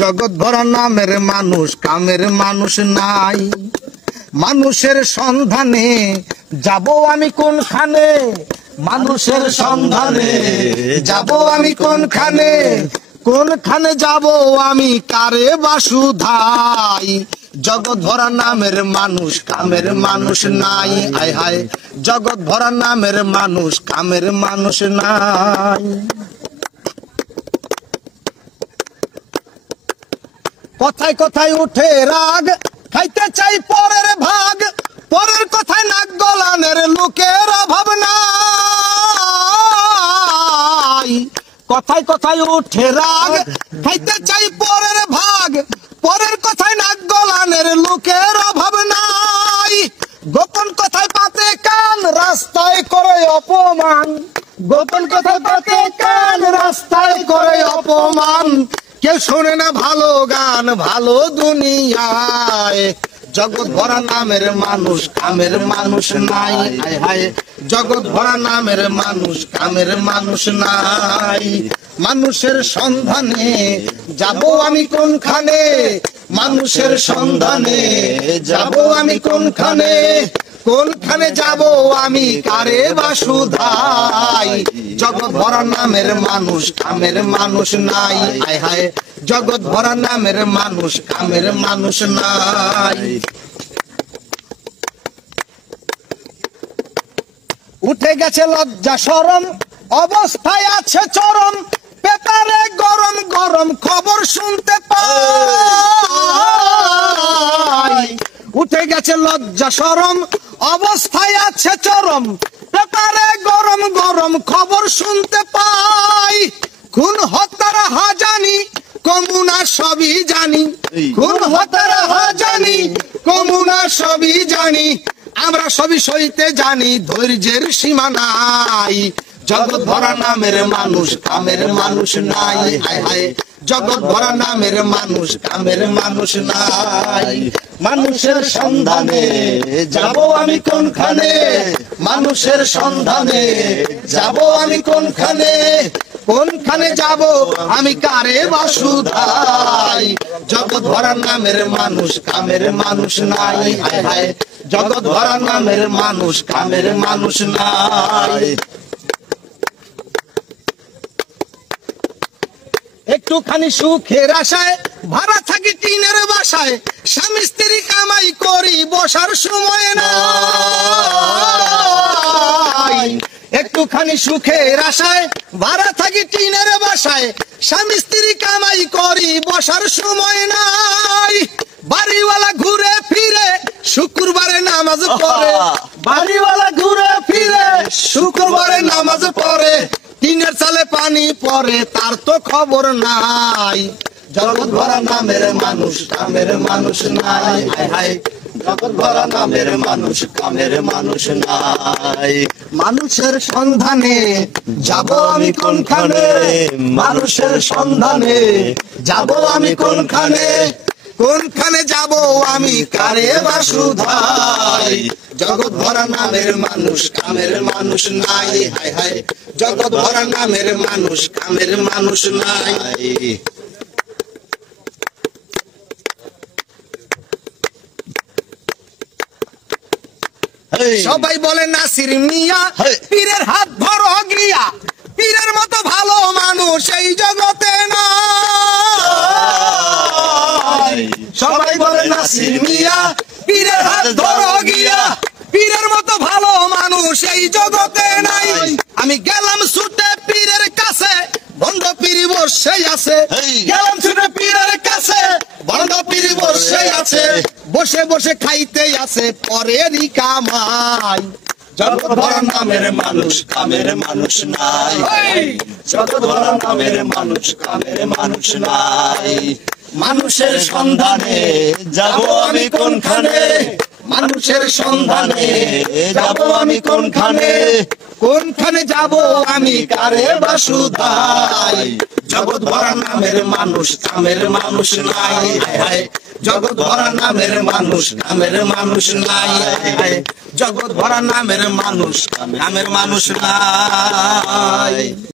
জগৎ ভরা নামের মানুষ, কামের মানুষ নাই। মানুষের সন্ধানে যাব আমি কোনখানে, মানুষের সন্ধানে যাব আমি কোনখানে, কোনখানে যাব আমি কারে বাসুধাই। জগৎ ভরা নামের মানুষ, কামের মানুষ নাই। আয় হায়, জগৎ ভরা নামের মানুষ, কামের মানুষ নাই। কথায় কথায় উঠে রাগ, খাইতে চাই পরের ভাগ, পরের কথায় নাক গলানের লোকের অভাব নাই। কথায় কথায় উঠে রাগ, খাইতে চাই পরের ভাগ, পরের কথায় নাক গলানের লোকের অভাব নাই। গোপন কথায় পাতে কান, রাস্তায় করে অপমান, গোপন কথায় পাতে কান, রাস্তায় করে অপমান। কেউ শোনে না ভালো গান, ভালো দুনিয়ায়। জগৎ ভরা নামের মানুষ, কামের মানুষ নাই। হায় হায়, জগৎ ভরা নামের মানুষ, কামের মানুষ নাই। মানুষের সন্ধানে যাব আমি কোনখানে, মানুষের সন্ধানে যাব আমি কোনখানে, কোনখানে যাব আমি কারে বাসুধাই। জগৎ ভরা নামের মানুষ, কামের মানুষ নাই। আয় হায়, জগৎ ভরা নামের মানুষ, কামের মানুষ নাই। উঠে গেছে লজ্জা শরম, অবস্থায় আছে চরম, পেপারে গরম গরম খবর শুনতে পাই। উঠে গেছে লজ্জা শরম, অবস্থায় আছে চরম, পেপারে গরম গরম খবর শুনতে পাই। খুন হত্যার হাজানি, কমুনা সবই জানি, খুন হত্যার হাজানি, কমুনা সবই জানি। আমরা সবই সইতে জানি, ধৈর্যের সীমা নাই। জগৎ ভরা নামের মানুষ, কামের মানুষ নাই। হায় হায়, জগৎ ভরা নামের মানুষ, কামের মানুষ নাই। মানুষের সন্ধানে যাব আমি কোনখানে, মানুষের সন্ধানে যাব আমি কোনখানে, কোনখানে যাব আমি কারে বাসুধাই। জগৎ ভরা নামের মানুষ, কামের মানুষ নাই। হায় হায়, জগৎ ভরা নামের মানুষ, কামের মানুষ নাই। একটুখানি সুখের আশায় ভাড়া থাকি টিনের বাসায়, স্বামী স্ত্রী কামাই করি বসার সময় নাই। একটুখানি সুখের আশায় ভাড়া থাকি টিনের বাসায়, স্বামী স্ত্রী কামাই করি বসার সময় নাই। বাড়িওয়ালা ঘুরে ফিরে শুক্রবারে নামাজ পড়ে, বাড়িওয়ালা ঘুরে ফিরে শুক্রবারে নামাজ পড়ে, টিনের চালে পানি পড়ে তার তো খবর নাই। জগৎ ভরা নামের মানুষ, কামের মানুষ নাই। হায় হায়, জগৎ ভরা নামের মানুষ, কামের মানুষ নাই। মানুষের সন্ধানে যাব আমি কোনখানে, মানুষের সন্ধানে যাব আমি কোনখানে, কোনখানে যাব আমি কারে বাসুধাই। জগৎ ভরা নামের মানুষ, কামের মানুষ নাই। হায় হায়, জগৎ ভরা নামের মানুষ, কামের মানুষ নাই। সবাই বলে নাসির মিয়া, পীরের হাত ধরো গিয়া, পীরের মতো ভালো মানুষ এই জগতে নাই। সবাই বলে নাসির মিয়া, পীরের হাত ধরো গিয়া, পীরের মতো ভালো মানুষ এই জগতে নাই। আমি গেলাম ছুটে পীরের কাছে, ভণ্ড পীর বসে আছে, গেলাম ছুটে পীরের কাছে, ভণ্ড পীর বসে আছে, বসে বসে খাইতে আছে পরেরই কামাই। জগৎ ভরা নামের মানুষ, কামের মানুষ নাই। জগৎ ভরা নামের মানুষ, কামের মানুষ নাই। মানুষের সন্ধানে যাব আমি কোনখানে, মানুষের সন্ধানে যাব আমি কোনখানে, কোনখানে যাব আমি কারে বাসুধাই। জগৎ ভরা নামের মানুষ, কামের মানুষ নাই। হায় হায়, জগৎ ভরা নামের মানুষ, কামের মানুষ নাই। হায় হায়, জগৎ ভরা নামের মানুষ, কামের মানুষ নাই।